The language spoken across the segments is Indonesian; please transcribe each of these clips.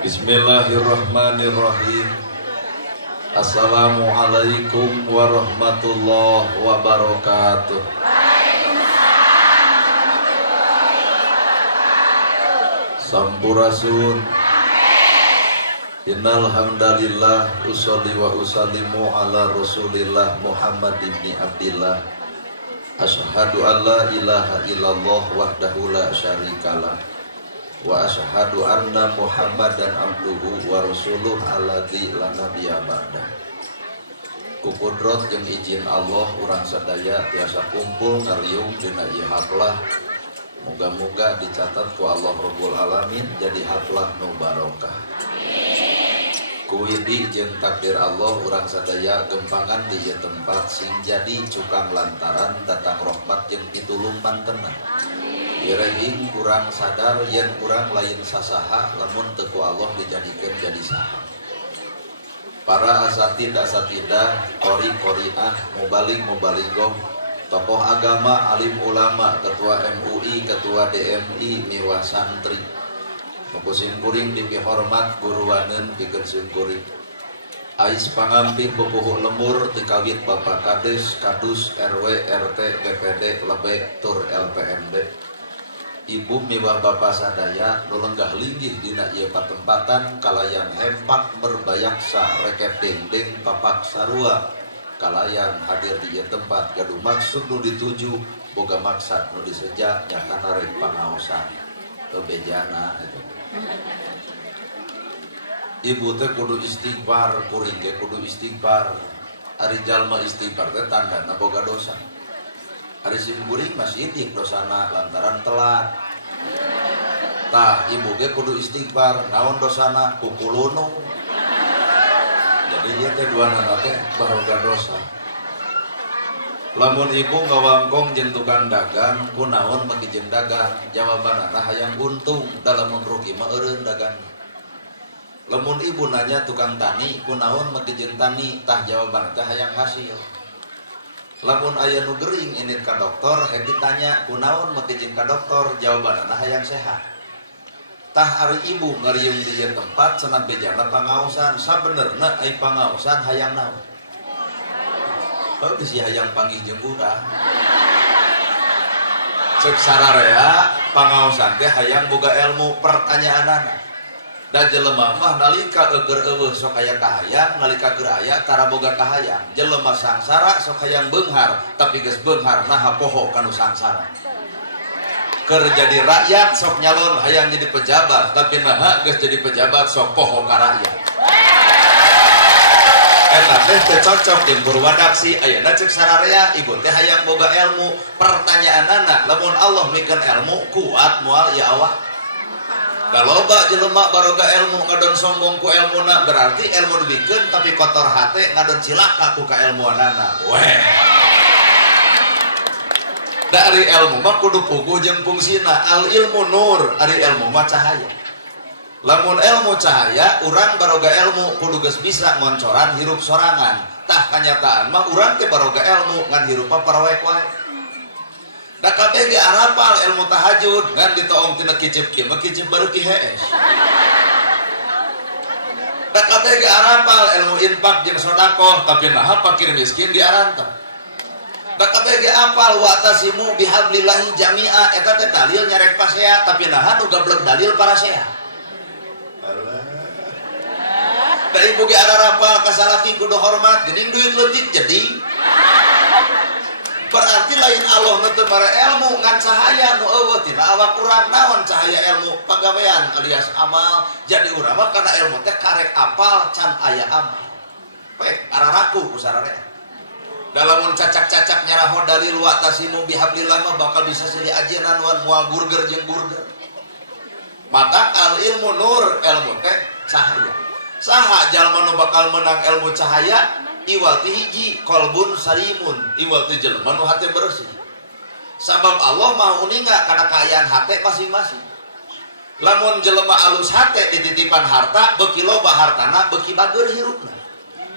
Bismillahirrahmanirrahim. Assalamualaikum warahmatullahi wabarakatuh. Sampurasun. Innal hamdalillah usolli wa usallimu ala Rasulillah Muhammad ibni Abdillah. Asyhadu an la ilaha illallah wahdahu la syarikalah wa asyhadu anna Muhammadan abduhu wa rasuluh alladzi la nabiyya ba'da. Kukudrot jeung izin Allah urang sadaya tiasa kumpul ngaliung dina ieu haflah. Moga-moga dicatat ku Allah Rabbul Alamin jadi haflah nu barokah. Kuwidi jeung takdir Allah urang sadaya gempangan di ieu tempat sing jadi cukang lantaran datang rahmat jeung pitulung mantenna. Ireng kurang sadar yen kurang lain sasaha lamun teu ku Allah dijadikeun jadi saha. Para asatidah, qori-qoriah, mubalig-mubalighah, tokoh agama, alim ulama, ketua MUI, ketua DMI, miwah santri. Mukusim kuring dipihormat guruwaneun pikeun sungkuring. Ais pangampi pupuh lemur tikawit Bapak Kades, Kadus, RW, RT, BPD, Lebek, Tur, LPMD. Ibu miwah bapak sadaya nu lenggah linggih dina ieu patempatan kalayan hempak berbayaksa rekep dendeng papak sarua kalayan hadir di ieu tempat gaduh maksud nu dituju boga maksad nu diseja nyatana rek pangaosan kebejana gitu. Ibu teh kudu istighfar, kuring ge kudu istighfar. Ari jalma istighfar teh tandana boga dosa. Ari simkuring masih itik dosana lantaran telat. Tah ibu ge kudu istighfar, naon dosana kukulunung. Jadi ieu teh duanana teh baroga dosa. Lamun ibu ngawangkong jeung tukang dagang, kunaon bagi jeung dagang? Jawabanana hayang untung, da lamun rugi mah eureun dagang. Lamun ibu nanya tukang tani, kunaon bagi jeung tani? Tah jawabanna teh hayang hasil. Lamun aya nu gering ini ka dokter, he ditanya kunaon make jeung ka dokter, jawabanna hayang sehat. Tah ari ibu ngariung di ieu tempat cenah bejana pangaosan, sabenerna ai pangaosan hayang naon? Geus hayang panggih jeung urang. Cek sararea pangaosan teh hayang boga ilmu. Pertanyaanana da jelema mah nalika eueur eueuh sok aya kahayang, nalika keur aya tara boga kahayang. Jelema sangsara sok hayang beunghar, tapi geus beunghar naha poho kanu sangsara. Keur jadi rakyat sok nyalon hayang jadi pejabat, tapi naha geus jadi pejabat sok poho ka rakyat. Eta teh teu cocok jeung Purwadaksi. Ayeuna ceuk sararea ibu teh hayang boga ilmu. Pertanyaanana, lamun Allah mikeun ilmu kuat moal ieu awak? Kaloba jelema baroga ilmu ngadon sombong ku ilmuna berarti ilmu dibikeun tapi kotor hate ngadon cilaka ku kailmuanana. Weh. Da ari ilmu mah kudu puguh jeung fungsina. Al ilmu nur, ari ilmu mah cahaya. Lamun ilmu cahaya, urang baroga ilmu kudu geus bisa ngoncoran hirup sorangan. Tah kanyataan mah urang teh baroga ilmu ngan hirupa parawaek-waek. Da kabeh ge arapal ilmu tahajud ngan ditoong tina kicip kieu mah kicip bareuki hees. Da kabeh ge arapal ilmu infak jeung sedekah tapi naha fakir miskin diarantep. Da kabeh ge apal wa'tasimu bihablillahi jami'a eta teh dalil nyarek pasea tapi naha nu gablek dalil para sea. Da ibu ge arapal ka salaki kudu hormat geuning duit leutik jadi. Berarti lain Allah nu teu mare ilmu ngan cahaya nu eueuh tina awak urang. Naon cahaya ilmu? Pagawean alias amal. Jadi urang mah kana ilmu teh karek apal can aya amal. Pek araraku ku sararea. Dalamun cacak-cacak nyaraho dalil wa tasimu bihablillah mah bakal bisa jadi ajenan wan moal burger jeung burger. Mata al ilmu nur, ilmu teh cahaya. Saha jalma nu bakal menang ilmu cahaya? Iwal ti hiji kolbun salimun, iwal ti jelema nu hate bersih. Sabab Allah mau ninga kana kaayaan hate masing-masing. Lamun jelema alus hate dititipan harta, beuki loba hartana, beuki bageur hirupna.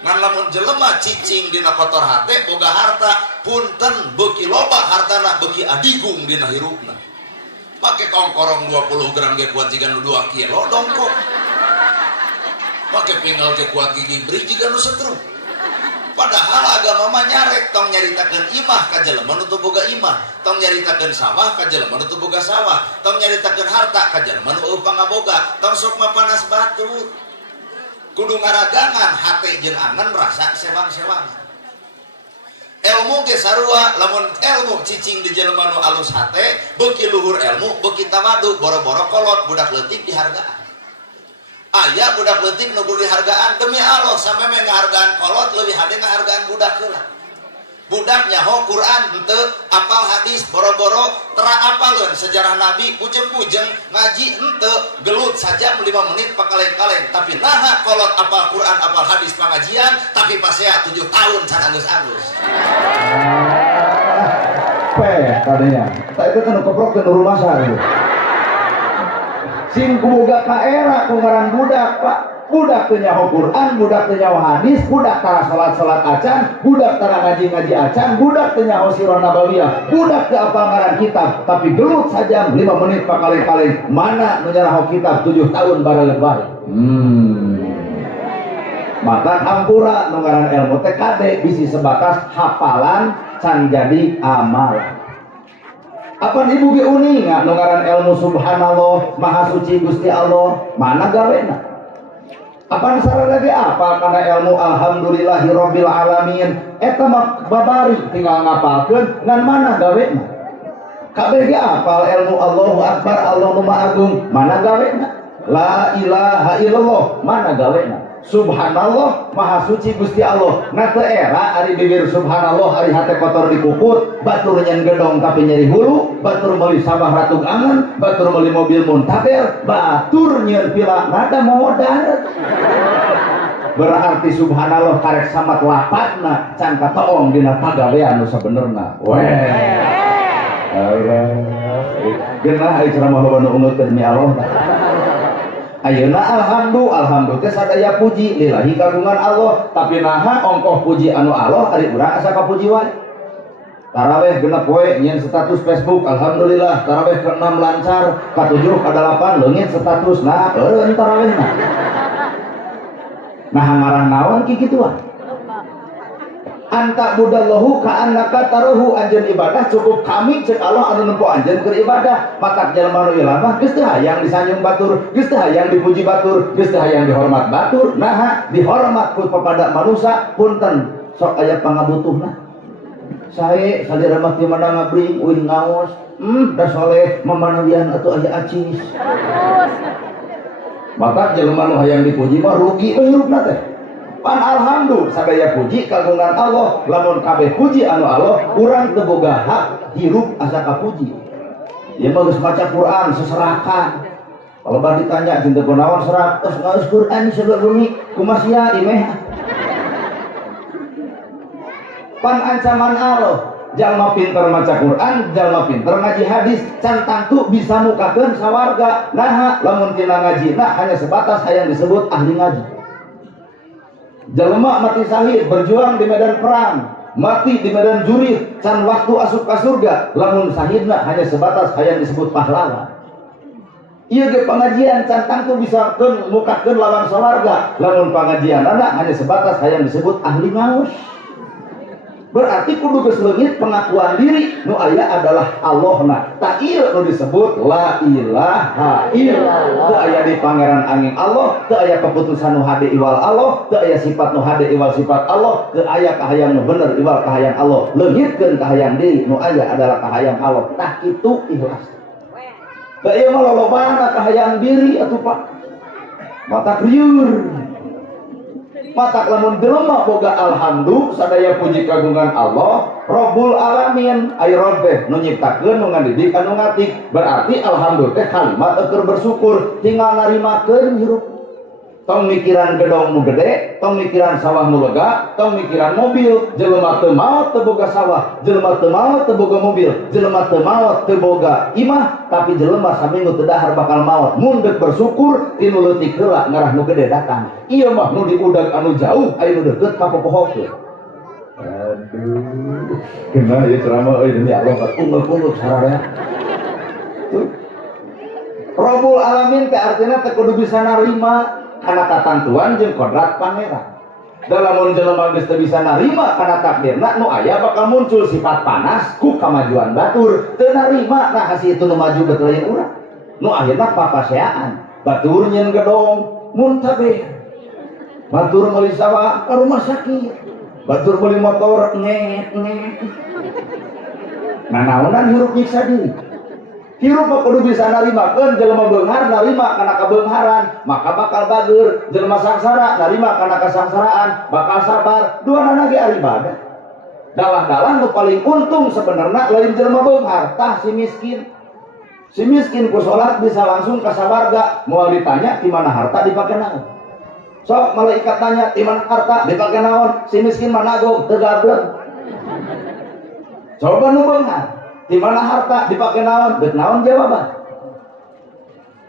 Ngan lamun jelema cicing dina kotor hate boga harta, punten beuki loba hartana, beuki adigung dina hirupna. Make kongkorong 20 gram ge kuat jigan 2 kilo dongkok. make pinggal teh kuat gigi beri jika nu setrum. Padahal agama mah nyarek tong nyaritakeun imah ka jelema nu teu boga imah, tong nyaritakeun sawah ka jelema nu teu boga sawah, tong nyaritakeun harta ka jelema nu eueuh pangaboga, tong sok mah panas batur. Kudu ngaragangan hate jeung angen rasa sewang-sewangan. Ilmu ge sarua, lamun ilmu cicing di jelema nu alus hate, beuki luhur ilmu, beuki tamadu, boro-boro kolot budak leutik dihargaan. Aya budak leutik nu kudu dihargaan demi Allah, sampai meh ngahargaan kolot leuwih hade ngahargaan budak heula. Budak nyaho Quran henteu, apal hadis boro-boro tera apaleun sejarah Nabi pujeng-pujeng, ngaji henteu, gelut saja 5 menit pakaleng-kaleng, tapi naha kolot apal Quran apal hadis pengajian, tapi pasea 7 tahun can angus-angus. Kadenya. Tak itu kan keprok ke rumah saya. Sing kuboga ka era ku ngaran budak, Pak. Budak teu nyaho Quran, budak teu nyaho hadis, budak tara salat-salat acan, budak tara ngaji-ngaji acan, budak teu nyaho sirah nabawiyah, budak teu apal ngaran kitab, tapi gelut saja 5 menit pakaleng-kaleng. Mana nu nyaho kitab 7 tahun bareng bae. Mata hampura nu ngaran ilmu teh kade bisi sebatas hafalan can jadi amalan. Apa ibu ge uning nu ngaran ilmu subhanallah, maha suci Gusti Allah, mana gawena? Apa sarana ge apa kana ilmu alhamdulillahirabbil alamin eta mah babari tinggal ngapalkeun ngan mana gawena? Kabeh ge apal ilmu Allahu akbar, Allahu maha agung, mana gawena? La ilaha illallah, mana gawena? Subhanallah, maha suci Gusti Allah. Nah teu era ari bibir subhanallah, ari hate kotor dikukut, batur nyen gedong tapi nyeri hulu, batur meuli sabah ratug angen, batur meuli mobil muntaber, batur nyen pila nada modal. Berarti subhanallah karek samat lapatna can katoong dina pagawean nu sabenerna. Weh. Allah. Geunah aya ceramah loba nu unutkeun mi Allah. Ayeuna alhamdulillah sadaya puji lillahi kagungan Allah, tapi naha ongkoh puji anu Allah ari urang asa kapuji wae. Tarawih genep poe nyen status Facebook alhamdulillah, tarawih ke-6 lancar, ka-7 ka-8 leungit status, nah eureun tarawihna. Nah ngarang naon kikituan? Anta budallahu ka annaka taruhu, anjeun ibadah cukup kami cek Allah anu nempo anjeun keur ibadah. Matak jalma nu ilamah geus teu hayang disanjung batur, geus teu hayang dipuji batur, geus teu hayang dihormat batur. Nah dihormat ku kepada manusia punten sok aya pangabutuhna. Sae sadira mah ti mana ngabring uin ngaos, da soleh mamanawian atuh aya acis. Matak jalma nu hayang dipuji mah rugi hirupna teh. Pan alhamdulillah sadaya puji kagungan Allah, lamun kabeh puji anu Allah urang teu boga hak hirup asa kapuji. Ieu mah geus maca Quran seserakan. Kalau bah ditanya cinta kunaon serak geus ngaos Quran sebelumi kumaha imeh. Pan ancaman Allah, jalma pinter maca Quran, jalma pinter ngaji hadis, can tangtu bisa mukakeun sawarga. Nah lamun tina ngajina hanya sebatas hayang disebut ahli ngaji. Jalma mati syahid berjuang di medan perang, mati di medan jurid, can waktu asup ka surga, lamun syahidna hanya sebatas hayang disebut pahlawan. Ieu ge pengajian can tangtu bisa keun mukakeun lawan sawarga, lamun pengajianna hanya sebatas hayang disebut ahli ngaos. Berarti kudu geus leungit pengakuan diri nu aya adalah Allahna. Tak ieu nu disebut la ilaha illallah. Teu aya di pangeran angin Allah, teu aya keputusan nu hade iwal Allah, teu aya sifat nu hade iwal sifat Allah, teu aya kahayang nu bener iwal kahayang Allah. Leungitkeun kahayang diri nu aya adalah kahayang Allah. Tah kitu ikhlas. Teu ieu mah lolobana kahayang diri atuh Pak. Mata krieur. Matak lamun jelema boga alhamdulillah sadaya puji kagungan Allah Rabbul Alamin, ay Rabb nu nyiptakeun nu ngadidik anu ngatik. Berarti alhamdulillah teh kalimat keur bersyukur, tinggal narimakeun hirup. Tong mikiran gedong nu gede, tong mikiran sawah nu lega, tong mikiran mobil. Jelema teu maot teu boga sawah, jelema teu maot teu boga mobil, jelema teu maot teu boga imah, tapi jelema saminggu teu dahar bakal maot. Mun deuk bersyukur tinu leutik heula ngarah nu gede datang. Ieu mah nu diudag anu jauh aya nu deukeut ka popohokeun. Aduh, kenal ya ceramah euy demi Allah unggal-unggal sararea. Rabbul Alamin teh artina teh kudu bisa narima karena katantuan jeung kodrat pangeran. Dalam jelema geus teu bisa narima kana takdirna nu aya bakal muncul sifat panas ku kamajuan batur, teu narima nah hasi itu nu maju betul yang urang. Nu akhirna papaseaan, batur nyeun gedong muntabeh. Batur meuli sawah ka rumah sakit. Batur meuli motor nget. Nah naonan hirup nyiksa diri. Hirup kudu bisa narimakeun jelema beunghar narima kana kabeungharan, maka bakal bager. Jelema sangsara narima kana kasangsaraan, bakal sabar. Duana ge ari ibadah. Dalah-dalah nu paling untung sebenarnya lain jelema beunghar, tah si miskin. Si miskin ku salat bisa langsung ka sawarga, moal ditanya di mana harta dipake naon. Sok malaikat tanya di mana harta dipake naon, si miskin mana go teu gableng. Coba nu beunghar di mana harta dipake naon? Deuk naon jawaban?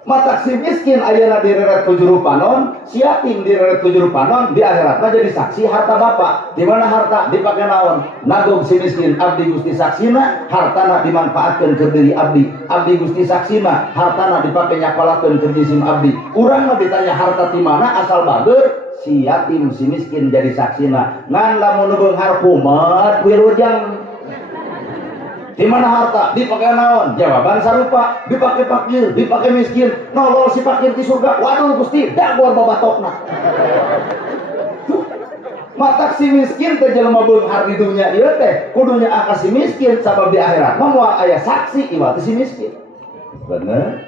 Mata si miskin ayeuna direret ku juru panon, si yatim direret ku juru panon, di akhiratna jadi saksi harta bapak. Di mana harta dipake naon? Nagog si miskin abdi gusti saksina, hartana dimanfaatkeun keur diri abdi. Abdi gusti saksina, hartana dipake nyakolakeun keur jisim abdi. Urang mah ditanya harta di mana asal bager, si yatim si miskin jadi saksina. Ngan lamun beunghar kumat wilujeng. Di mana harta dipake naon? Jawaban sarupa, dipake fakir, dipake miskin. Nolol si fakir di surga. Waduh Gusti, dagor babatokna. Matak si miskin teh jelema beunghar di dunia ieu teh kudunya angka si miskin sabab di akhirat mah moal aya saksi iwat si miskin. Bener?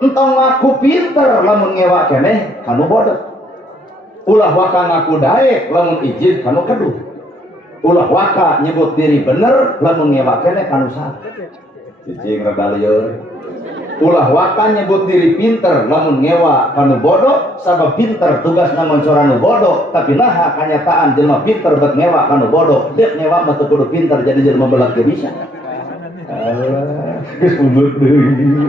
Entong ngaku pinter lamun ngewa keneh kanu bodoh. Ulah waka ngaku daek lamun ijin kanu keduh. Ulah waka nyebut diri bener lamun ngewa keneh kanu salah. Cicing rada lieur. Ulah waka nyebut diri pinter lamun ngewa kanu bodoh, sabab pinter tugas ngamoncora nu bodoh, tapi naha kanyataan jelema pinter bet ngewa kanu bodoh. Dek ngewa mah teu kudu pinter jadi jelema belat ge bisa. Geus umut deui.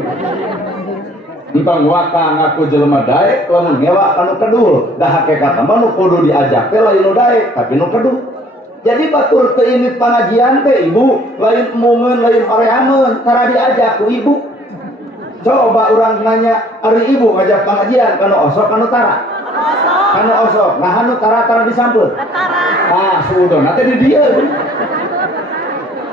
Entong waka ngaku jelema daek lamun ngewa kanu kedul. Da hakikat mah nu kudu diajak teh lain nu daek, tapi nu kedul. Jadi batur teu ini pengajian teh ibu, lain emungeun lain horeameun, tara diajak ku ibu. Coba orang nanya, ari ibu ngajak pengajian kanu osok kanu tara? Kanu osok. Nah anu tara disampeur. Nah, sudona teh di dieu.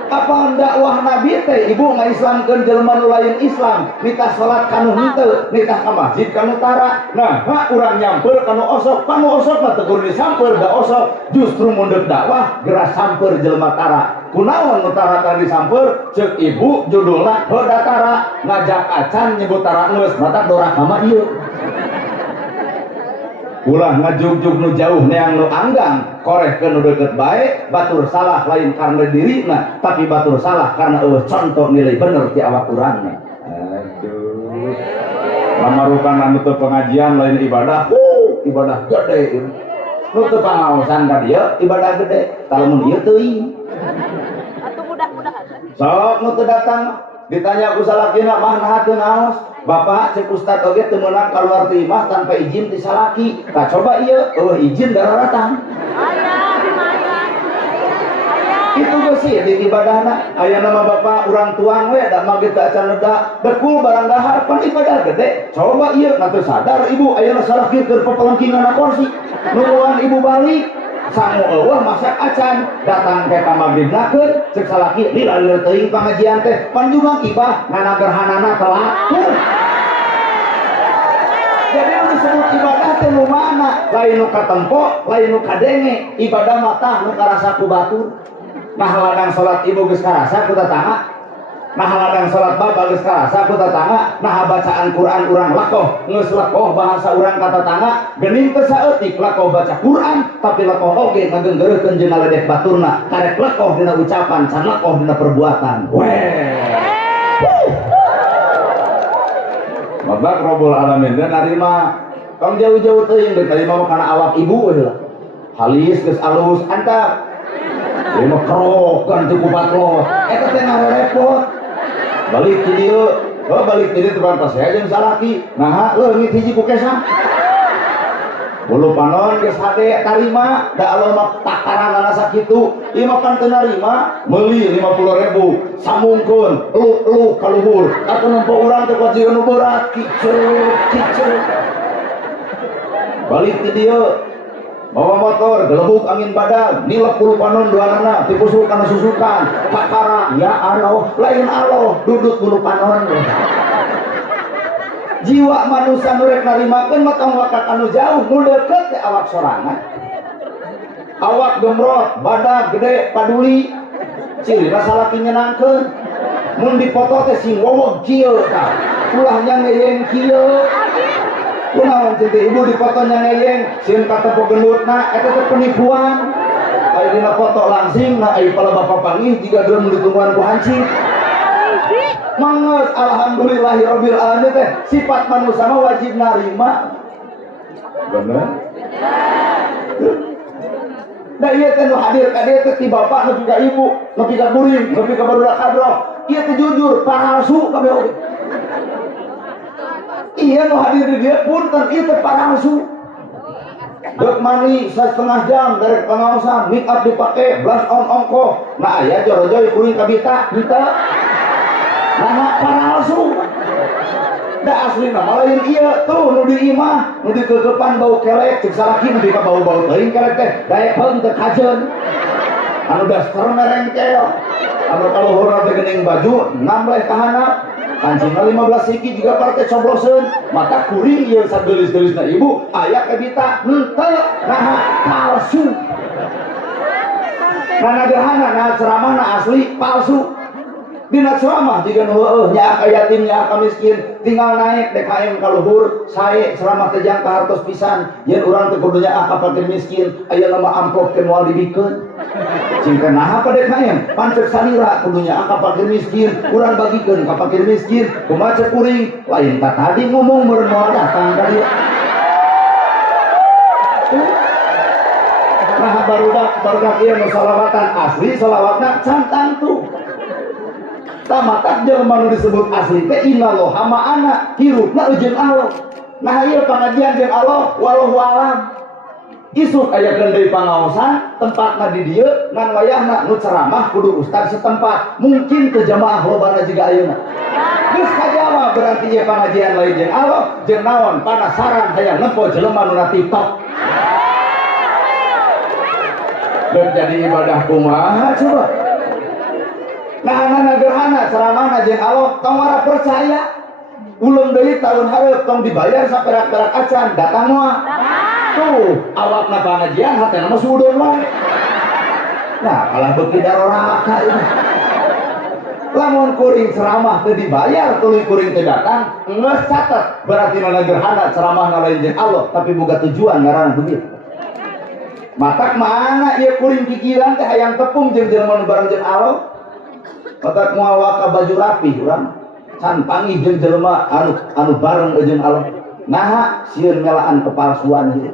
Apa dakwah Nabi teh ibu ngaislamkeun jelema nu lain Islam, nitah salat kanu henteu, nitah ka masjid kanu tara. Nah, urang nyamper kanu osok mah teu kudu disamper da osok, justru mundur dakwah geras samper jelema tara. Kunaon nu tara disamper? Ceuk ibu judulna heuda tara, ngajak acan nyebut tara geus, mata doraka mah ieu. Ulah ngajug-jug nu jauh neang nu anggang, korehkeun nu deukeut bae, batur salah lain karena dirina, tapi batur salah karena eueuh contoh nilai bener ti awak urangna. Aduh. Pamarukan anu teu pengajian lain ibadah, ibadah gede. Nu teu pangaosan ka dieu ibadah gede, talamun ieu teuing. Atuh mudah-mudahan. Sok nu teu datang ditanya ku salakina mah naha teu ngaos. Bapak cek ustad oge teu meunang kaluar ti imah tanpa izin ti salaki. Tah coba ieu eueuh izin dararatan. Itu geus sih di ibadahna. Aya nama bapak urang tuang we da mah geus acan leda, bekul barang dahar pan ibadah gede. Coba ieu na teu sadar ibu aya salaki keur papelengkingan kursi. Nuhun ibu balik. Sangu eueuh masak acan datang ke pamaghribna keur cek salaki lila teuing pangajian teh pan jumaq ibah ngana gerhanana telat. Jadi yang disebut ibadah teh nu mana? Lain nu katempo, lain nu kadenge. Ibadah mata nu karasa ku batur. Nah ladang salat ibu geus karasa ku tatangga. Nah ladang salat bapak geus karasa ku tatangga. Nah bacaan Quran urang lakoh, geus lakoh bahasa urang ka tatangga. Geuning teu saeutik lakoh baca Quran, tapi lakoh oge ngageunggeurekeun jeung ngaledek baturna. Karek lakoh dina ucapan, can lakoh dina perbuatan. Babak Rabbul Alamin dan narima kang jauh-jauh teuing deui narima kana awak ibu we lah. Halis geus alus antap. Ieu mah kerokan ti kupat lo. Eta teh ngarepot. Balik ti dieu, balik ti dieu tepan pas jeung salaki. Naha leungit hiji ku kesang. Bulu panon geus hade tarima, da Allah mah takaranana sakitu. Ieu mah pan teu narima, meuli 50.000, samungkeun, eluk-eluk ka luhur. Atuh nempo urang teh kuat nu berat, kiceu. balik ke dia bawa motor gelebuk angin badan nilep puluh panon dua nana dipusuk karena susukan kakara ya Allah lain Allah duduk bulu panon jiwa manusia nurek narimakeun mah tong wakat anu jauh nu deukeut teh awak sorangan awak gemrot badak gede paduli cirina salaki nyenangkeun mun dipoto teh sing wowog kieu tah ulahnya ngeyeng kieu kunaon cinti ibu dipotonya ngeyeng sieun katepo gendutna eta teh penipuan aya dina foto langsing na ai pala bapak panggih jiga deum ditungguan ku hancing mangeus alhamdulillahirabbil alamin teh sifat manusia mah wajib narima bener da ieu teh nu hadir ka dieu teh ti bapak nepi ka ibu nepi ka kuring nepi ka barudak hadroh ieu teh jujur palsu kabeh oge iya nu hadir di dia punten ieu teh palsu dek mani setengah jam dari pengawasan make up dipake blush on ongkoh nah aya joro-joro kuring ka bita nah palsu da asli nama lain iya tuh nu di imah nu di kegepan bau kelek cek salaki nu di bau-bau teuing kelek teh daek heung teu kajeun anu daster merengkel anu kaluhurna teh geuning baju ngambleh ka handap kancingna 15 siki juga partai cobloseun mata kuring ieu sagelis-gelisna ibu aya ka bita henteu nah palsu nah gerhana nah ceramahna asli palsu dina ceramah jika nu nya yatim nya miskin tinggal naik DKM kaluhur sae ceramah teh jang ka hartos pisan yen urang teh kudu nya ka fakir miskin aya nama amplop teh moal dibikeun cing teh naha ka DKM pancet salira kudu nya ka fakir miskin urang bagikeun ka fakir miskin kumaha cek kuring lain tak tadi ngomong meureun moal datang ka dieu nah barudak ieu nu salawatan asli salawatna cantang tuh tamatak jelema nu disebut asli teh innallaha ma'ana hirupna jeung Allah nah ieu pangajian jeung Allah wallahu alam isuk aya deui pangaosan tempatna di dieu ngan wayahna nu ceramah kudu ustaz setempat mungkin teu jamaah lobana jiga ayeuna geus kajama berarti ieu pangajian lain jeung Allah jeung naon panasaran hayang nempo jelema nu na TikTok jadi ibadah kumaha coba nah anak gerhana ceramahna jeung Allah tong wara percaya ulum deui tahun hareup tong dibayar saperak-perak acan datang moal tuh awakna pangajian hatena mah sudon wae nah kalah beuki daroraka ieu lamun kuring ceramah teu dibayar tuluy kuring teu datang geus catet berarti anak gerhana ceramahna lain jeung Allah tapi boga tujuan ngaranna duit matak mana ieu kuring kikiran teh hayang tepung jeung jelema nu bareng jeung Allah matak moal waka baju rapi urang can panggih jeung jelema anu bareng jeung Allah naha sieun ngelaan kepalsuan ieu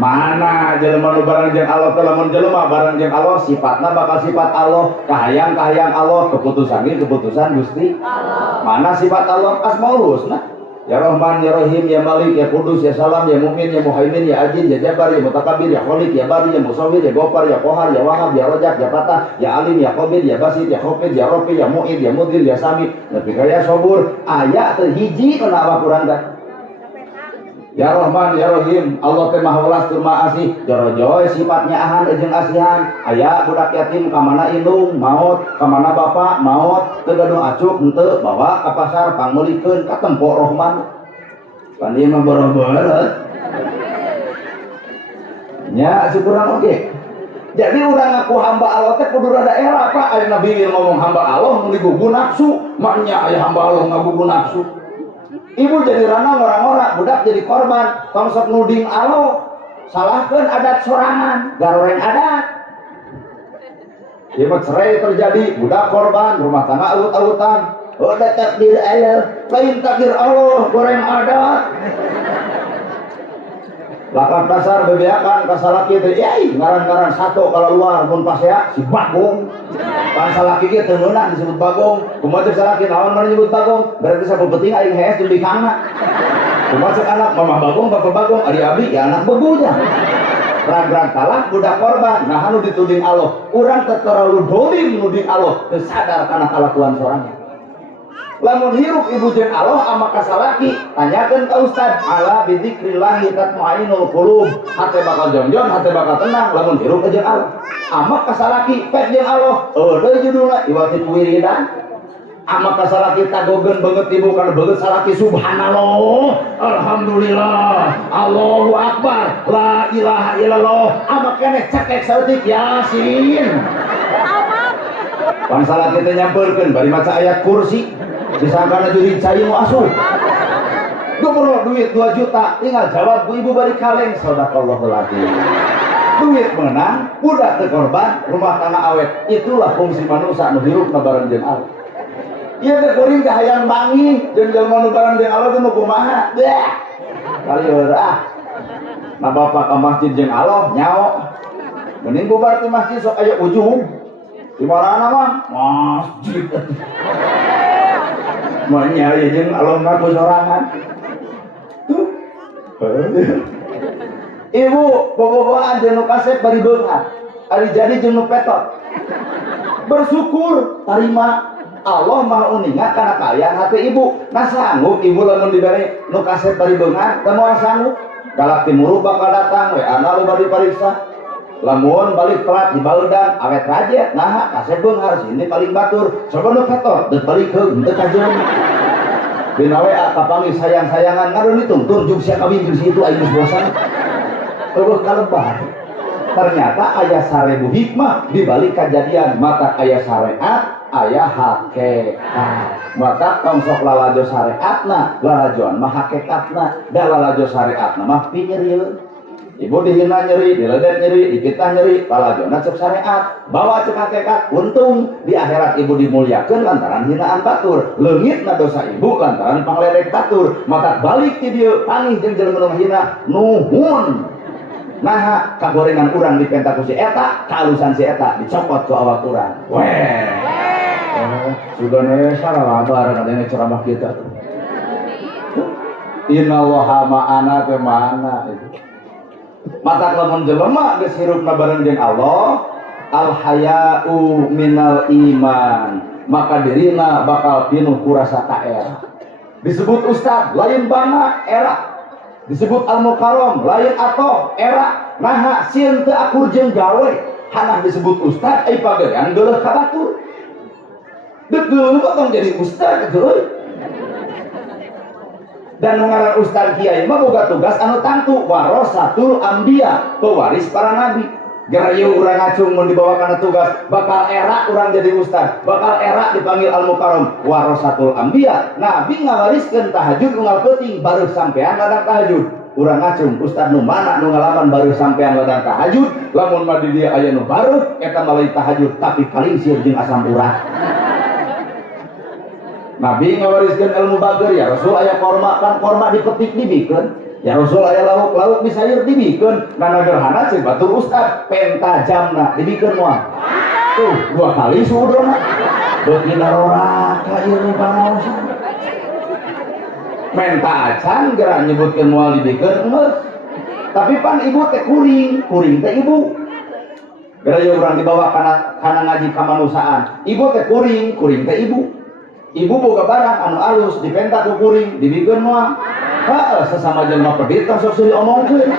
mana jelema nu bareng jeung Allah teh lamun jelema bareng jeung Allah sifatna bakal sifat Allah kahayang Allah keputusan ieu keputusan Gusti Allah mana sifat Allah asmaul husna ya Rahman, ya Rahim, ya Malik, ya Kudus, ya Salam, ya Mu'min, ya Muhaimin, ya Aziz, ya Jabbar, ya Mutakabir, ya Khaliq, ya Bari, ya Musawwir, ya Ghaffar, ya Qahar, ya Wahhab, ya Rajab, ya Fatah, ya Alim, ya Khabir, ya Basit, ya Khafid, ya Rafi, ya Mu'id, ya Mudhir, ya Sami, nepi ka ya Sabur. Aya teu hiji kana awak urang teh. Ya Rahman, ya Rahim, Allah teh Maha Welas tur Maha Asih. Jorojoy sifatnya ahan jeung asihan. Aya budak yatim ka mana indung maot, ka mana bapak maot, teu gaduh acuk henteu bawa ka pasar pangmeulikeun ka tempo Rahman. Pan ieu mah boro-boro. Nya syukuran oge. Jadi urang ngaku hamba Allah teh kudu rada era Pak. Aya Nabi ngomong hamba Allah mun digugu nafsu, maknya aya hamba Allah ngagugu nafsu. Ibu jadi ranah orang-orang, budak jadi korban. Konsep nuding Allah, salahkan adat sorangan, garoreng adat. Ibu cerai terjadi, budak korban, rumah tangga alut-alutan. Udah takdir Allah, lain takdir Allah, goreng adat. Lakap dasar bebeakan kasalaki teh yai ngaran-ngaran satu kalau luar mun pas ya si Bagong. Pan salaki ge teu meunang disebut Bagong. Kumaha cek salaki naon mah disebut Bagong? Berarti sabeting aing hees jeung dikangna. Kumaha cek anak Mama Bagong Bapak Bagong ari abdi ya anak bebuja. Rag-rag kalah budak korban. Nah anu dituding Allah, urang teu terlalu dolim nuding Allah, teu sadar kana kalakuan sorangan. Lamun hirup ibu jeung Allah ama kasalaki, tanyakeun ka ustad, ala bidzikrillah tatmainnul qulub. Hate bakal jonjon, hate bakal tenang lamun hirup jeung Allah. Ama kasalaki pet jeung Allah, eueuh judulna iwati wiridan. Ama kasalaki tagogeun banget ibu kana beungeut salaki subhanallah, alhamdulillah, Allahu akbar, la ilaha illallah. Ama keneh cekek saeutik yasin. Pan salaki teh nyampeurkeun bari maca ayat kursi. Disangkana juri cai mau asuh. Gue perlu duit 2 juta, tinggal jawab bu ibu balik kaleng, sadaqallahul adzim. Duit menang, budak teu korban, rumah tangga awet. Itulah fungsi manusia nu hirup na bareng jeung Allah. Ieu teh kuring teh hayang bangi, jeung jelema nu bareng jeung Allah teh nu kumaha? Deh. Kalieur ah. Na bapak ka masjid jeung Allah nyao. Mending bubar ti masjid sok aya ujung. Di mana mah? Masjid. Manya ya jeung Allah ngaku sorangan. Tuh. Ibu bobogohan jeung nu kasep bari beungan. Ari jadi jeung nu petot. Bersyukur, terima. Allah mau uningat karena kalian hati ibu. Nah sanggup ibu lamun diberi nu kasep bari beungan, teu moal sanggup. Galak timuru bakal datang we ana lu bari pariksa. Lamun balik telat di baeudan awet raja, nah kasep beunghar sini paling batur. Coba nu petot deuk balik heug teu kajeun. Dina we kapanggih sayang-sayangan ngaruh dituntun jeung sia kawin jeung situ aing geus bosan. Eueuh kalebar. Ternyata aya 1000 hikmah di balik kejadian, mata aya syariat, aya hakikat. Mata tongsok lalajo syariatna, lalajoan mah hakikatna, da lalajo syariatna mah pinyeurieun. Ibu dihina nyeri, diledet nyeri, dipitah nyeri, lalajona cek syariat, bawa cek hakikat. Untung di akhirat ibu dimuliakeun lantaran hinaan batur, leungitna dosa ibu lantaran pangledek batur. Maka balik ti dieu panggih jeung jelema nu hina nuhun. Nah, kagorengan urang dipenta ku si eta, kalusan si eta dicopot ku awak urang. Weh. Sugana saralabar kadene ceramah kita. Innallaha ma'ana teh mana itu. Mata lamun jelema geus hirupna bareng jeung Allah, al haya'u minal iman. Maka dirina bakal pinuh ku rasa taera. Disebut ustad lain bangga era. Disebut al-mukarram lain atoh era. Nah sieun teu akur jeung gawe hanah disebut ustad ai pageran geuleuh ka batur. Deuk geuleuh potong jadi ustad geuleuh. Dan ngaran ustad kiai mah boga tugas anu tangtu, warasatul anbiya, pewaris para nabi. Gerayu urang ngacung mun dibawa kana tugas, bakal era urang jadi ustad, bakal era dipanggil al-mukarram, warasatul anbiya. Nabi ngawariskeun tahajud unggal peuting baru sampean ladang tahajud. Urang ngacung ustad nu mana nu ngalaman baru sampean ladang tahajud, lamun mah di dieu aya nu baru eta malai tahajud tapi paling sieun jeung asam urat. Nabi ngawariskeun ilmu bager, ya Rasul aya korma, kan korma dipetik dibikeun. Ya Rasul aya lauk-lauk di sayur dibikeun. Nana gerhana cek batur ustad pentajamna dibikeun moal. Tuh 2 kali suudona. Beuki daroraka ieu nu panaos. Menta acan geura nyebutkeun moal dibikeun geus. Tapi pan ibu teh kuring teh ibu. Geura ieu urang dibawa kana ngaji kamanusiaan. Ibu teh kuring teh ibu. Ibu boga barang anu alus dipenta ku kuring dibikeun moal. Sesama jelema pedit sok seueur omongkeun.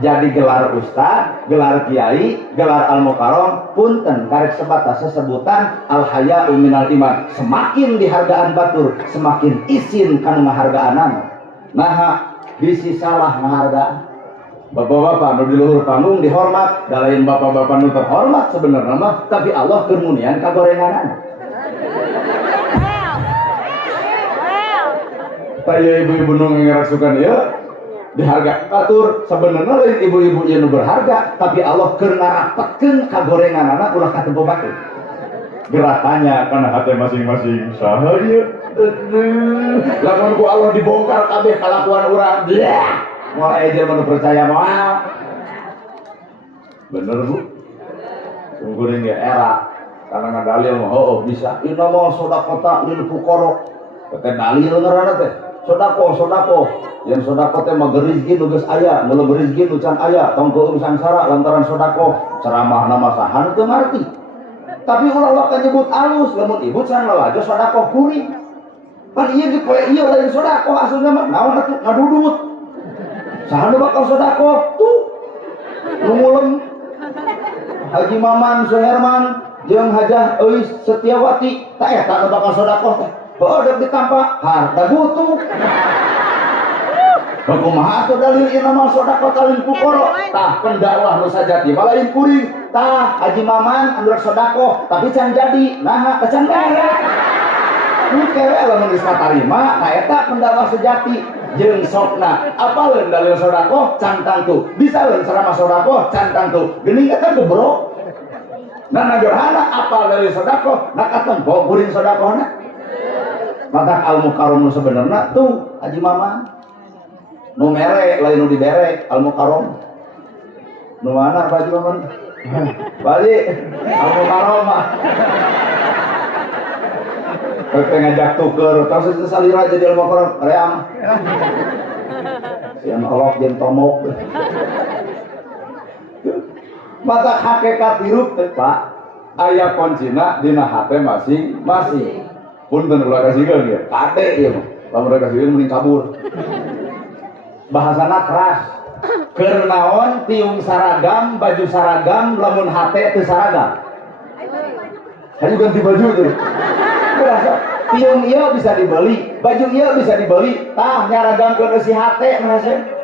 Jadi gelar ustad, gelar kiai, gelar al-mukarram punten karek sebatas sesebutan al-haya'u minal iman. Semakin dihargaan batur, semakin isin kana ngahargaanana. Nah, bisi salah ngahargaan. Bapak-bapak nu di luhur panggung dihormat, da lain bapak-bapak nu terhormat sebenarnya mah, tapi Allah keur munian kagorenganana. Taya ibu-ibu nu ngerasukan ya diharga batur sebenarnya lain ibu-ibu yang berharga, tapi Allah keur ngarapetkeun kagorenganana ulah katempo batur. Gerakannya karena hati masing-masing saha ieu. Lamun ku Allah dibongkar kabeh kalakuan urang. Moal aya jelema nu percaya moal. Bener Bu. Sungguh ge era karena ngadalil mah heuh bisa. Inna ma sodaqata lil fuqara. Teh dalil ngaranna teh. Sodako, yang sodako teh mah rezeki nu geus aya, nu leuwih rezeki nu can aya, tong keueum sangsara lantaran sodako. Ceramah nama saha teu ngarti. Tapi ulah waktu nyebut alus, lamun ibu can lalajo sodakoh kuring. Pan iya di poe iya lain sodakoh asalnya mah naon atuh ngadudut. Saha nu bakal sodakoh tuh. Numulem Haji Maman Suherman jeung Hajah Euis Setiawati tak eta nu bakal sodakoh teh. Heuh dek ditampa harta butuh. Kumaha atuh dalil ieu mah sodakoh talin pukoro. Tah pendakwah nu sajati malain kuring. Tah Haji Maman anu rek sodakoh tapi can jadi. Nah, can beres. Nu kewe lamun geus katarima, nah eta pendakwah sejati. Jeung sokna apaleun dalil sodakoh can tangtu. Bisa leun ceramah sodakoh can tangtu. Geuning eta gebrok. Nah nagorhana apal dalil sodakoh, nak katempo kuring sodakohna. Maka al-mukarram nu sebenarnya tuh Haji Maman. Nu mere lain nu dibere al-mukarram. Nu mana Haji Maman? Balik al-mukarram mah. Pepe ngajak tuker, terus itu salira jadi al-mukarram, ream. Sian olok jeung tomok. Mata hakikat hirup teh Pak, aya kuncina dina hate masing-masing. Punten ulah kasihkeun ieu, kade ieu mah. Lamun ulah kasihkeun mending kabur. Bahasana keras. Keur naon tiung saragam, baju saragam, lamun hate teu saragam. Ayo ganti baju tuh. Berasa tiung ieu bisa dibeli, baju ieu bisa dibeli, tah nyaragamkeun eusi hate merasa.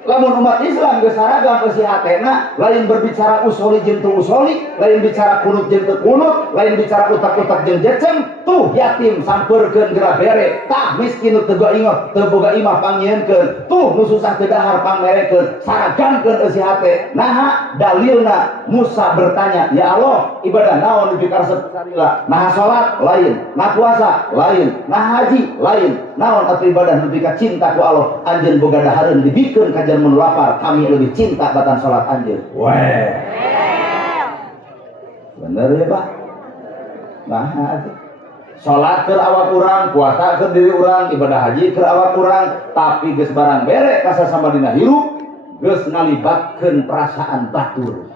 Lamun umat Islam geus saragam eusi hatena, lain berbicara usoli jeung teu usoli, lain bicara kunut jeung teu kunut, lain bicara utak-utak jeung jecem, tuh yatim sampeurkeun geura bere, tah miskin teu boga imah pangieunkeun, tuh nu susah teu dahar pangmerekeun, saragamkeun eusi hate. Naha dalilna? Musa bertanya, "Ya Allah, ibadah naon nu pikaresep sarila?" Naha salat lain, nah puasa lain, nah haji lain. Naon atuh ibadah nu pika cinta ku Allah? Anjeun boga dahareun dibikeun ka mun lapar, kami lebih cinta batan salat anjeun. Weh. Bener ya Pak? Nah, salat keur awak urang, puasa keur diri urang, ibadah haji keur awak urang, tapi geus barang bere ka sasama dina hirup, geus ngalibatkeun perasaan batur.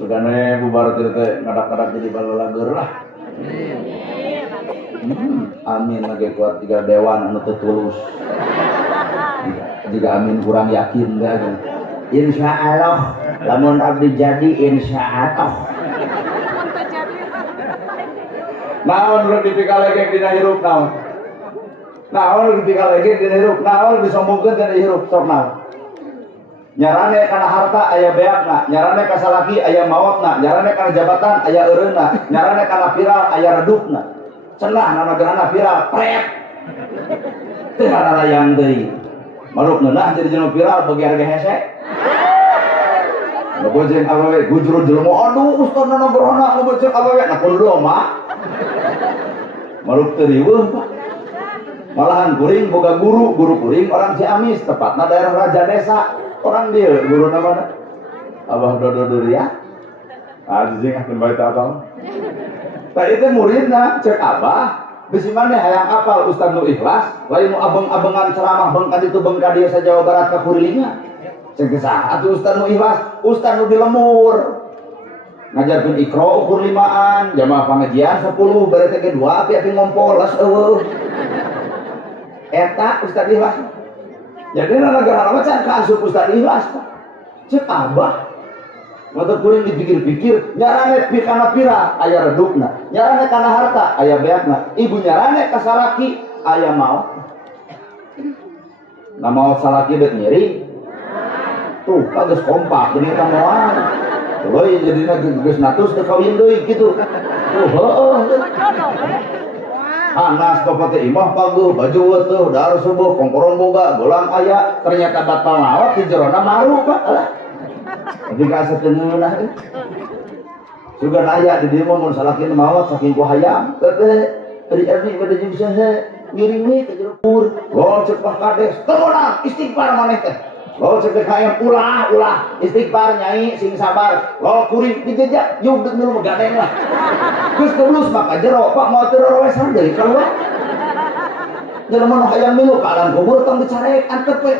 Sugane bubar teh ngadak-ngadak jadi balalagur lah. Amin lagi kuat tiga dewan anu teu tulus. Jika amin kurang yakin dah kan. Insya Allah lamun abdi jadi insya Allah. Naon urang dipikalegek dina hirup naon? Naon dipikalegek dina hirup? Naon disombongkeun dina hirup sok naon? Nyarane kana harta aya beakna, nyarane ka salaki aya maotna, nyarane kana jabatan aya eureunna, nyarane kana viral aya redupna. Cenah nanagerana viral pret. Teu layang deui. Maluk ngeunah jadi jeneng viral bagi harga hese. Ngobojeng awewe gujur jelema, aduh ustaz nana berhana ngobojeng awewe nah kudu mah. Maluk teu riweuh Pak. Malahan kuring boga guru kuring orang Ciamis, tepatna daerah Raja Desa. Orang dia guru namana Abah Dodo Durian. Anjing akan bae apa? Tah itu muridna cek Abah bisi maneh hayang apal Ustaz nu ikhlas, lain nu abeng-abengan ceramah beung ka ditu beung ka dieu sa Jawa Barat ka kurilinga. Cek saha atuh Ustaz nu ikhlas, Ustaz nu di lemur. Ngajarkeun Iqra ukur 5an, jamaah pengajian 10, bere teh 2 api ngompolas eueuh. Eta Ustaz ikhlas. Jadi negara macam kasus Ustaz ikhlas Pak. Cek Abah. Mata kuring dipikir-pikir, nyarane kana pira aya redupna, nyarane kana harta aya beakna, ibu nyarane ka salaki aya maot. Na maot salaki deuk nyeri. Tuh, geus kompak geuning ka moal. Tuluy jadina geus natus teu kawin deui kitu. Tuh, heueuh. Anas kapate imah paguh, baju weutuh, dar subuh, kongkorong boga, golang aya, ternyata batal maot di jerona maru Pak. Alah. Tapi kaseteun ngeunah teh. Sugan aya di dieu mah mun salaki maot saking ku hayam, teh abdi bade jeung saha ngiring we ka jero pur. Lo cek Pak Kades, temenan istighfar maneh teh. Lo cek hayam ulah istighfar nyai sing sabar. Lo kuring dijejak yug deuk milu gadeng lah. Geus tulus maka jero Pak mau teu rowesan deui kalau jelema nu hayang milu ka alam kubur tong dicarek antep we.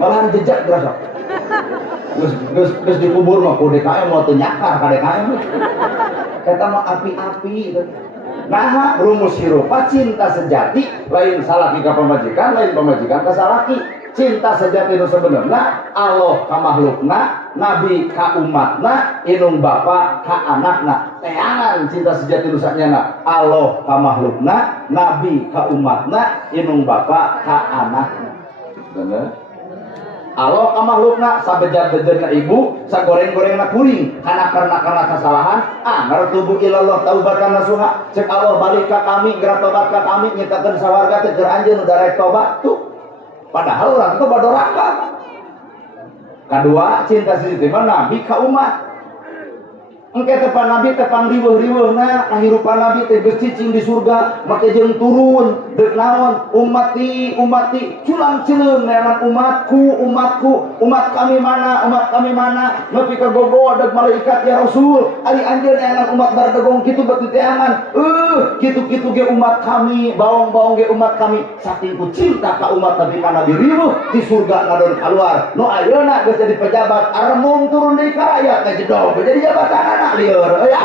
Malahan jejak berasa. Geus dikubur mah ku DKM mau teu nyakar ka DKM. Eta mah api-api gitu. Nah, rumus hirupa cinta sejati lain salaki ka pamajikan, lain pamajikan ka salaki. Cinta sejati nu sebenarnya Allah ka makhlukna, nabi ka umatna, inung bapa ka anakna. Teangan cinta sejati nu sanyana Allah ka makhlukna, nabi ka umatna, inung bapa ka anakna. Bener? Allah ka makhlukna, sabejat-bejatna ibu, sagoreng-gorengna kuring, karena kesalahan, ngartubu ilallah taubatan nasuha. Cek Allah balik ka kami, gerak tobat ka kami, nyitakeun sawarga teh keur anjeun nu darek tobat tuh. Padahal orang itu badoraka. Kedua, cinta sejati mah nabi ka umat. Engke tepan nabi tepang riweuh-riweuhna kahirupan nabi teh geus cicing di surga make jeung turun deuk naon ummati culang cileun neangan umatku umat kami mana nepi ka gogo deuk malaikat ya rasul ari anjeun neangan umat bardegong kitu beuti teangan kitu-kitu ge umat kami baong-baong ge umat kami saking ku cinta ka umat nabi ka nabi riweuh di surga ngadon kaluar nu ayeuna geus jadi pejabat armung turun deui ka rakyat ngajedog jadi jabatan liur, ya.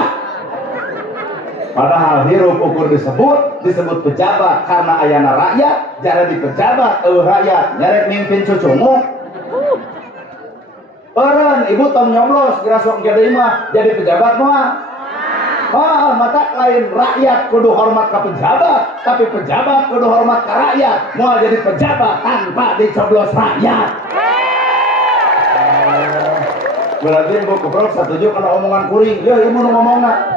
Padahal hirup ukur disebut pejabat karena ayana rakyat jadi pejabat rakyat nyarek mimpin cucumu orang ibu tong nyoblos gerasok jadi mah jadi pejabat mah mata lain rakyat kudu hormat ke pejabat tapi pejabat kudu hormat ke rakyat mau jadi pejabat tanpa dicoblos rakyat. Berarti ibu keprok setuju karena omongan kuring ya ibu ngomongna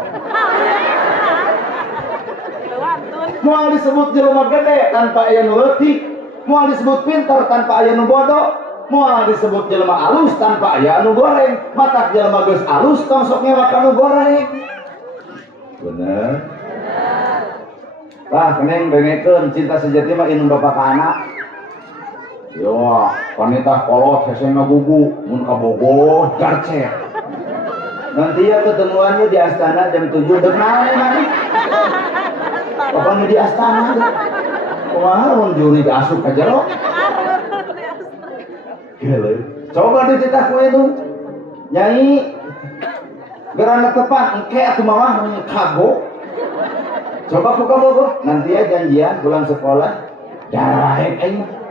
mau disebut jelema gede tanpa aya nu leutik mau disebut pintar tanpa aya nu bodoh mau disebut jelema alus tanpa aya nu goreng matak jelema geus alus tong sok ngewa ka nu goreng bener tah keneng bengekeun cinta sejati mah inung bapa ka anak. Yo, wanita kolot hesena gugu, mun kabogoh garcet. Nanti ya ketemuannya di Astana jam 7 deuk naon mah. Pokoknya di Astana. Kumaha mun juri asup ka jero? Gile. Coba dititah ku itu. Nyai gerana tepat engke atuh mawah kago. Coba ku kabogoh, nanti ya janjian pulang sekolah. Daek aing.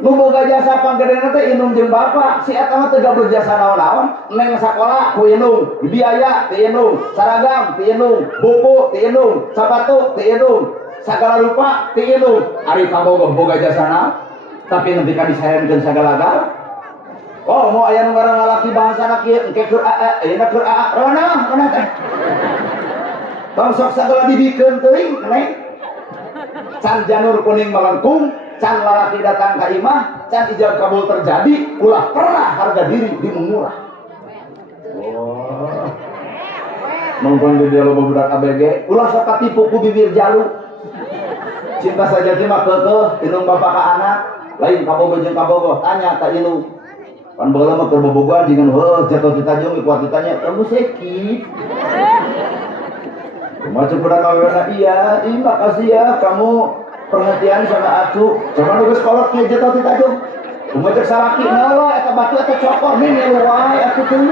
Nu boga jasa panggedena teh inung jeung bapa si eta mah teu gabruk jasa naon-naon neng sakola ku inung biaya teu inung saragam teu inung buku teu inung sapatu teu inung sagala rupa teu inung ari kabogoh boga jasa naon tapi nepi ka disarenkeun sagala-gala oh mau aya nu ngaran lalaki bahasana kieu engke keur ayeuna keur mana teh tong sok sagala dibikeun teuing neng can janur kuning melengkung can lalaki datang ke imah, can ijab kabul terjadi, ulah pernah harga diri dimengurah. Oh, nongkrong di dia loba budak ABG, ulah sok katipu ku bibir jalu. Cinta sejati mah keukeuh, inung bapa ka anak, lain kabogoh jeung kabogoh, tanya ka inung. Pan baheula mah keur bobogohan jeung jatuh ditajung kuat ditanya, kamu sakit? Macam budak kawena iya, makasih ya kamu perhatian sama aku. Coba nu geus kolot kieu jatuh ti tajung. Umecek salaki naon eta batu eta cokor nih wae aku teh.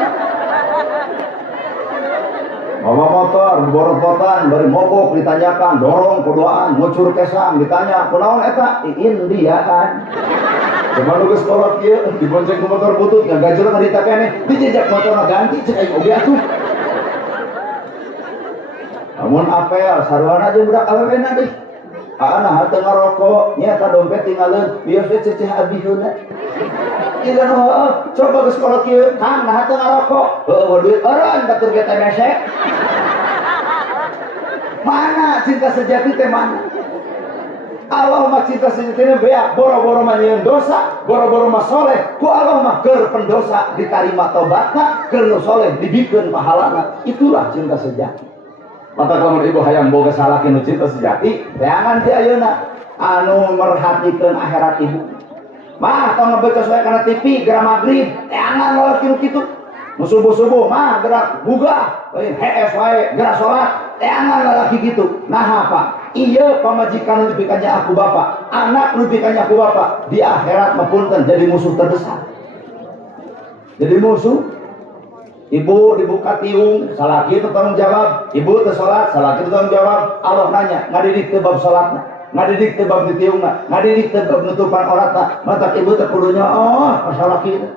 Bawa motor, borot-borotan, bari mogok ditanyakan, dorong kuduaan, ngucur kesang ditanya, kunaon eta? Iin dia kan. Coba nu geus kolot kieu dibonceng ku motor butut ngagajel ka dita keneh, dijejak motorna ganti cek aing oge atuh. Namun apel sarwana jeung budak awewena deui. Nah teu ngarokok nya ta dompet tinggalin bieu teh ceceh abiheuna. Ieu coba geus kolot kieu Kang nah teu ngarokok. Heueuh duit eureun batur ge teh mesek. Mana cinta sejati teh mana? Allah mah cinta sejati teh beak boro-boro mah nyieun dosa, boro-boro mah soleh. Ku Allah mah keur pendosa ditarima tobatna, keur nu soleh dibikeun pahalana. Itulah cinta sejati. Mata lamun ibu hayang boga salaki nu cinta sejati, teangan ti ayeuna anu merhatikeun akhirat ibu. Mah tong ngebeca soe kana TV geura magrib, teangan lalaki nu kitu. Nu subuh-subuh mah geura bugah, hees wae geura salat, teangan lalaki kitu. Nah apa? Ieu pamajikan nu dipikanya aku bapa, anak nu dipikanya aku bapa, di akhirat mah punten jadi musuh terbesar. jadi musuh. Ibu dibuka tiung, salaki itu tanggung jawab. Ibu tersolat, salaki itu tanggung jawab. Allah nanya, ngadidik teu bab salatna, ngadidik teu bab ditiungna, ngadidik teu bab nutupan auratna. Mata ibu teh kudunya salaki itu.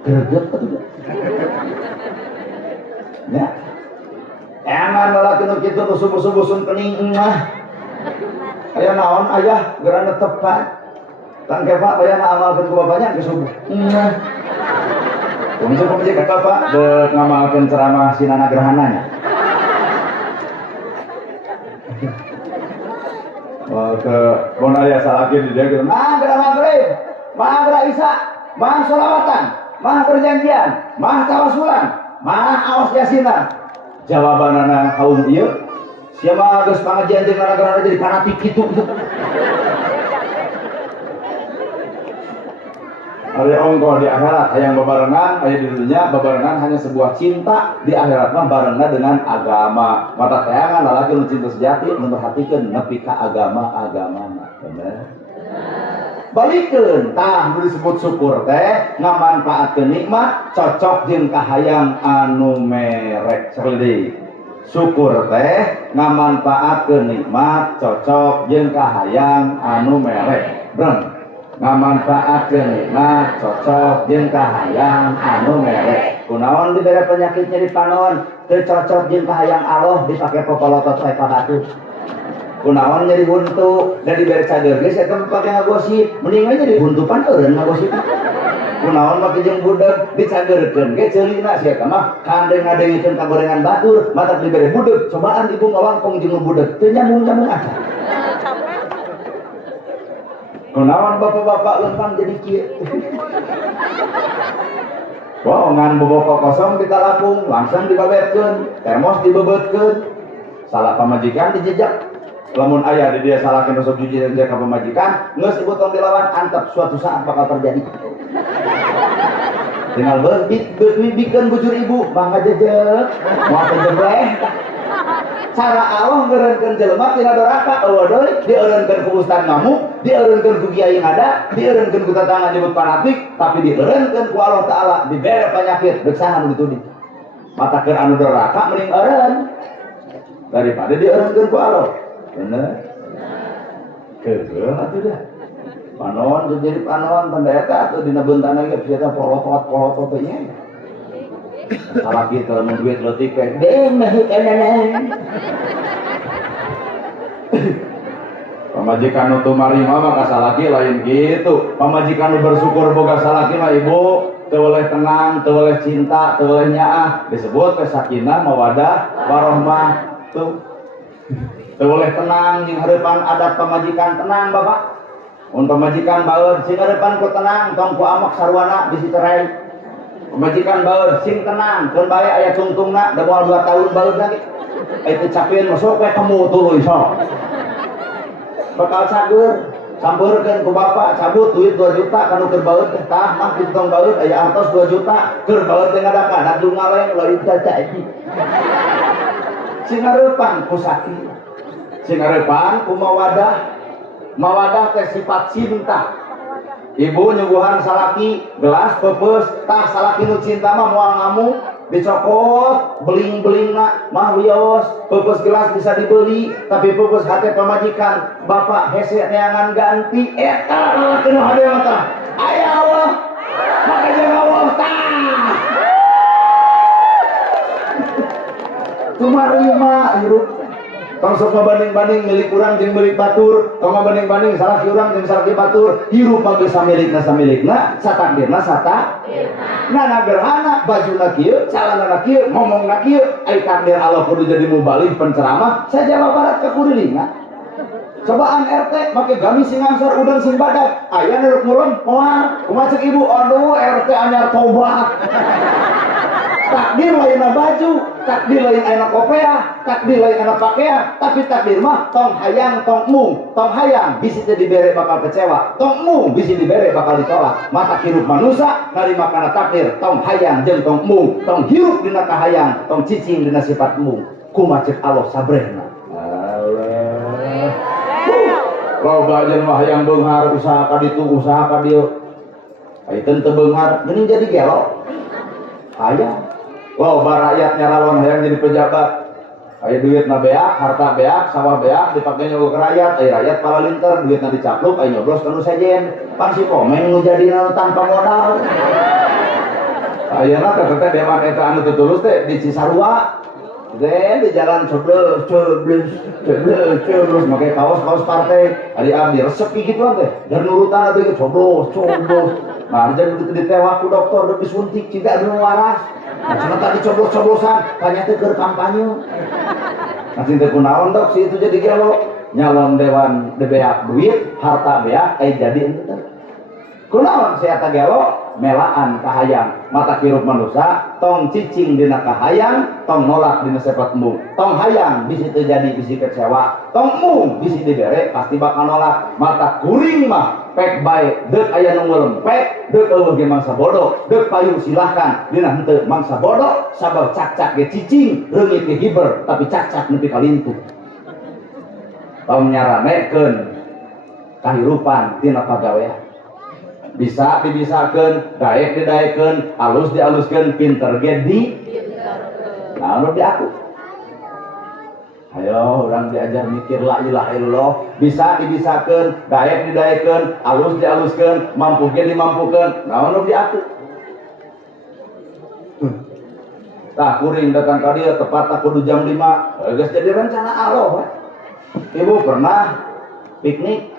Greget atuh. Ya. Jangan lalaki nu kitu nu subuh-subuh sun kening mah. Aya naon ayah gerana tepat. Tang Pak bayana amalkeun ku bapaknya ke subuh. Untuk pemijak Bapak ngamalkan ceramah Sinana Gerhananya. Ke Bonaya salaki di dia gitu. Gerah maghrib, gerah isya, sholawatan, perjanjian, tawasulan, awas yasinan. Jawabanana kaum ieu, siapa geus pangajian jeung gara-gara jadi fanatik kitu. Ada ongkol di akhirat, yang bebarengan, ayah di dunia bebarengan hanya sebuah cinta, di akhirat mah barengan dengan agama. Mata tayangan lalaki nu cinta sejati memperhatikan nepi ka agama, bener. Balikeun tah nu disebut syukur teh ngamanfaatkeun nikmat cocok jeung kahayang anu merek. Saperti syukur teh ngamanfaatkeun nikmat cocok jeung kahayang anu merek. Breng. Ngamanfaatkeun nikmat cocok jeung kahayang anu merek. Kunaon dibere penyakitnya di panon teu cocok jeung kahayang Allah dipake popolotot sae ka batu. Kunaon nyeri huntu da dibere cager ge saya teh pake ngagosip mending jadi huntupan eureun ngagosip. Kunaon make jeung budeg dicagerkeun ge ceulina sia teh mah kandeng-ngadengikeun kagorengan batur matak dibere budeg cobaan ibu ngawangkong jeung budeg teu nyambung-nyambung aja. Kunaon bapak-bapak lempang jadi kieu. Wah, ngan bobogoh kosong kita lapung, langsung dibabetkeun, termos dibebeutkeun. Salah pamajikan dijejak. Lamun aya di dia salah kena sok juji dan ka pamajikan, geus ibu tong dilawan antep suatu saat bakal terjadi. Tinggal bikeun bujur ibu, mangga jejeg, moal jebleh. Cara Allah ngeureunkeun jelema tina doraka eueuh deui dieureunkeun ku ustad ngamuk, dieureunkeun ku kiai ngada, dieureunkeun ku tetangga nyebut fanatik, tapi dieureunkeun ku Allah taala dibere penyakit deuk saha nu dituding. Mata keur anu doraka mending eureun daripada dieureunkeun ku Allah. Bener? Keureuh atuh dah. Panon jadi panon tanda eta atuh dina beuntan ge bisa polotot teh nya. Salah kita mau duit letik kayak pamajikan nu tumarima mah kasalaki lain gitu. Pamajikan nu bersyukur boga salaki mah ibu teu boleh tenang, teu boleh cinta, teu boleh nyaah, disebut sakinah mawadah warahmah tuh. Teu boleh tenang jeung hareupan adat pamajikan tenang Bapak. Mun pamajikan baeud sing hareupan ku tenang tong ku amak sarwana bisi cerai. Pemajikan baeud sing tenang, keun bae aya tungtungna da moal 2 tahun baeud lagi. Itu capieun masuk we kamu tuluy sok. Bakal cager, sampeurkeun ku bapak cabut duit 2 juta kanu keur baeud teh tah mah ditong baeud aya artos 2 juta keur baeud teh ngadaka dadu ngaleng lain caca iki. Sing hareupan ku sakit. Sing hareupan ku mawadah. Mawadah teh sifat cinta. Ibu nyuguhan salaki gelas pepes tah salaki nu cinta mah moal ngamuk dicokot beling-belingna mah wios pepes gelas bisa dibeli tapi pepes hate pamajikan bapak hese neangan ganti eta lalaki nu hade mah aya Allah maka jeung Allah tah tumarima hirup. Tong sok banding-banding milik urang jeung milik batur, tong banding-banding salaki urang jeung salaki batur, hirup mah geus samilikna, satakdirna satakdirna. Nah gerhana bajuna kieu, calanana kieu, ngomongna kieu, ai takdir Allah kudu jadi mubalih penceramah, saya Jawa Barat ka kurilingan. Cobaan RT make gamis sing ngangsor udang sing badak, aya nu mulun moal, kumaha ceuk ibu, aduh RT anyar tobat. Takdir lain baju, takdir lain anak kopea, takdir lain anak pakaian, tapi takdir mah tong hayang tong mung, tong hayang bisi teu dibere bakal kecewa, tong mung bisi dibere bakal ditolak. Mata hirup manusia narima kana takdir, tong hayang jeung tong mung, tong hirup dina kahayang, tong cicing dina sifat mung. Kumaha ceuk Allah sabrehna. Allah. Loba jeung mah hayang beunghar usaha ka ditu, usaha ka dieu. Itu tebengar, gini jadi gelo. Ayah, loba rakyat nyaralon hayang jadi pejabat. Aya duit na beak, harta beak, sawah beak, dipakai nyogok ke rakyat. Aya rakyat pala linter, duit na dicapluk, aya nyoblos kanu sejen. Pan si komeng nu jadi tanpa modal. Ayeuna teteh dewan eta anu tutulus teh di Cisarua. Di jalan coblos make kaos partai. Ari abdi resep gitu teh. Dan nurutan teh coblos. Nah, jangan begitu ditewak ku dokter udah disuntik juga anu waras. Nah, cenah tadi coblos-coblosan, tanya teh keur kampanye. Nah, teu kunaon dok si itu jadi gelo. Nyalon dewan beak duit, harta beak jadi ente. Kunaon si eta gelo? Melaan kahayang, mata kirup manusia, tong cicing dina kahayang, tong nolak dina sepat embung. Tong hayang bisi terjadi bisi kecewa, tong mung bisi dibere pasti bakal nolak. Mata kuring mah pek baik, dek aya nu ngelempek, dek eueuh ge mangsa bodoh, dek payung silahkan, dina henteu mangsa bodoh, sabab cak-cak ge cicing, reungit ge hiber, tapi cak-cak nepi ka lintu. Tong nyaranekeun kahirupan tina pagawean. Bisa dibisakeun, daek didaekeun, alus dialuskeun, pinter ge di. Nah, anu di aku. Ayo, orang diajar mikir la ilaha illallah, bisa dibisakeun, daek didaekeun, alus dialuskeun, mampu ge dimampukeun. Nah, anu di aku. Tah kuring datang ka dieu tepat kudu jam 5. Geus jadi rencana Allah. Ibu pernah piknik?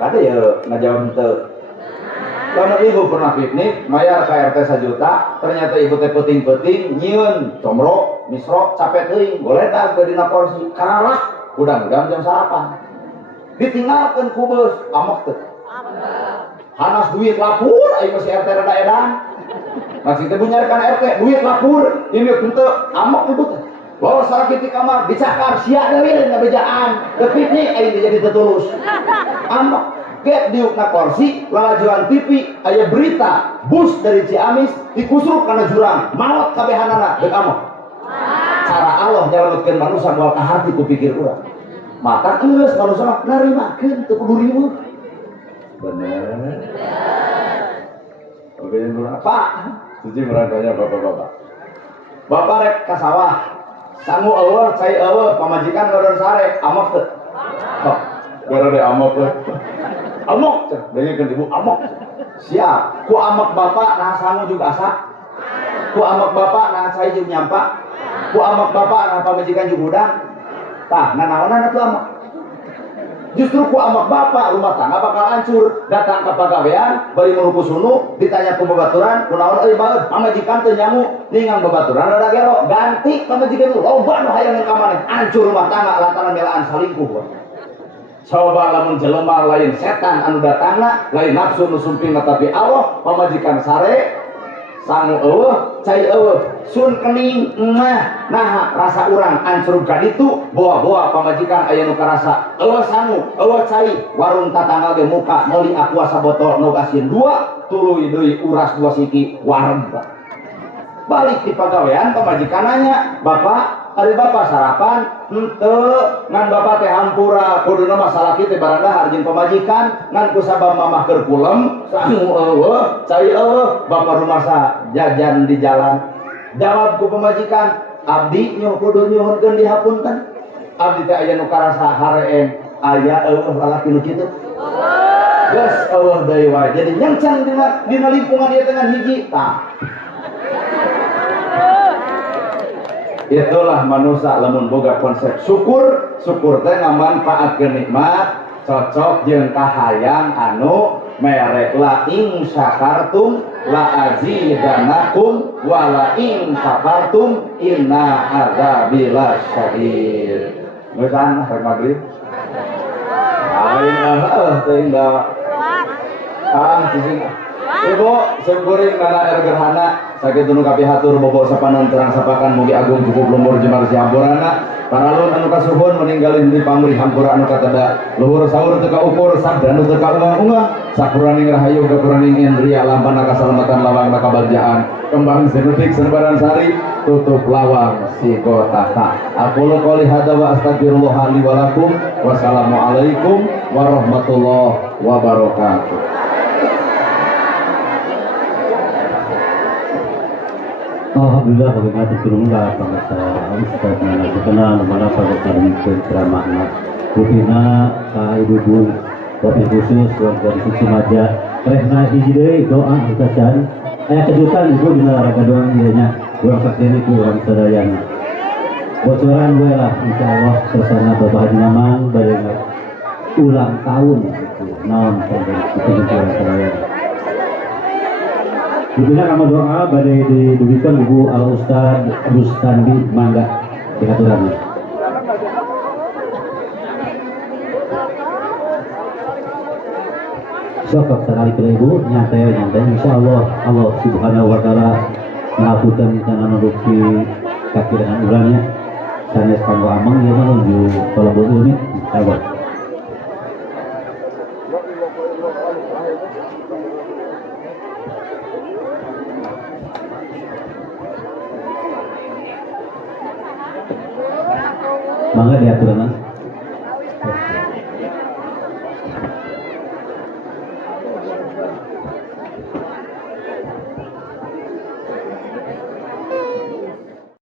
Kada ya ngajawab henteu. Karena ibu pernah piknik, mayar ke RT 1 juta, ternyata ibu teh peuting-peuting nyieun comro, misro, capek teuing, goledag ke dina porsi, karalah, udang-udang jam sarapan. Ditinggalkeun ku beus, amok teu. Hanas duit lapur, aing masih RT rada edan. Masih teh nyarikan RT, duit lapur, ini henteu, amok ibu teh. Bawa sakit di kamar, dicakar, siap deui ngabejaan, piknik aing jadi tetulus. Amok get diukna kursi, lalajuan TV, aya berita bus dari Ciamis dikusruk karena jurang, maut kabehanana, dek amok. Cara Allah nyelametkeun manusia moal ka hati ku pikir urang. Maka geus manusia mah narimakeun teu kudu riweuh. Bener. Oke, Pak. Suci merangkanya bapak-bapak. Bapak rek ka sawah. Sangu eueuh, cai eueuh, pamajikan ngeureun sare, amok teu? Kok, gara de amok teh. Amok teh, dengekeun ibu amok. Siap. Ku amok bapak nah sangu juga asa. Ku amok bapak nah cai juga nyampa. Ku amok bapak nah pamajikan juga udang. Tah, nanaonan atuh amok. Justru ku amok bapak rumah tangga bakal hancur. Datang ke pagawean, bari merupu sunu, ditanya ku babaturan, kunaon euy baeud, pamajikan teu nyamu, ningang babaturan rada gelo, ganti pamajikan lu, loba nu hayang ka maneh, hancur rumah tangga lantaran melaan salingkuh. Coba lamun jelema lain setan anu datangna, lain nafsu nu sumping tapi Allah, pamajikan sare, sangu eueuh, cai eueuh, sun kening nah rasa urang ancur ka ditu, boa-boa pamajikan aya nu karasa, eueuh sangu, eueuh cai, warung tatangga ge muka meuli aqua sabotol nu asin 2, tuluy deui uras 2 siki warem. Balik di pagawean pamajikan nanya, "Bapak, ari bapak sarapan?" "Henteu, ngan bapak teh hampura, kuduna masalah kitu barandahar jeung pamajikan, ngan kusabab mamah keur kulem, sangu eueuh, cai eueuh, bapak rumah sa jajan di jalan." Jawab ku pamajikan, "Abdi nyuh kudu nyuhunkeun dihapunten. Abdi teh aya nu karasa hareem, aya eueuh lalaki nu kitu." Geus eueuh deui wae. Jadi nyengcang dina lingkungan ieu dengan hiji tah. Itulah manusia lamun boga konsep syukur, syukur teh ngamanfaatkeun nikmat, cocok jeung kahayang anu merek la in syakartum la azidanakum wa la in kafartum inna adzabi lasyadid. Nusan rek magrib. Aing teuing da. Cicing. Ibu, sekuring nana er gerhana sakitu nu kapihatur bobo sapanon terang sapakan mugi agung cukup lumpur jemar si hampurana paralun anu kasuhun meninggalin di pamrih hampura anu katada luhur sahur teu kaukur sabda anu teu kaungang-ungang sakuraning rahayu kakuraning indria lampana kasalamatan lawang kabagjaan kembang senutik senebaran sari tutup lawang si kotata. Aqulu qouli hadza wa astaghfirullah li wa lakum. Wassalamualaikum warahmatullahi wabarakatuh. Alhamdulillah bagaimana tertulunglah bangsa Ustaz Nana Kenal mana pada kali ceramahnya Rupina ibu-ibu wabil khusus keluarga di Cimaja Rehna hijri doa Ustazan ayah kejutan ibu di neraka doa idenya kurang sakit kurang sadayana bocoran gue lah insya Allah tersana Bapak Haji Mamang barengan ulang tahun naon sampai itu kurang sadayana. Ibuna kama doa badai diberikan Ibu Al Ustad Rustandi Mangga diaturannya. Sokak sekali ke Ibu nyantai Insya Allah Allah Subhanahu Wa Taala mengapunten tanah rezeki kaki dengan urangnya. Sanes kanggo amang ya menuju kalau boleh ini sahabat. Mangga diatur mas.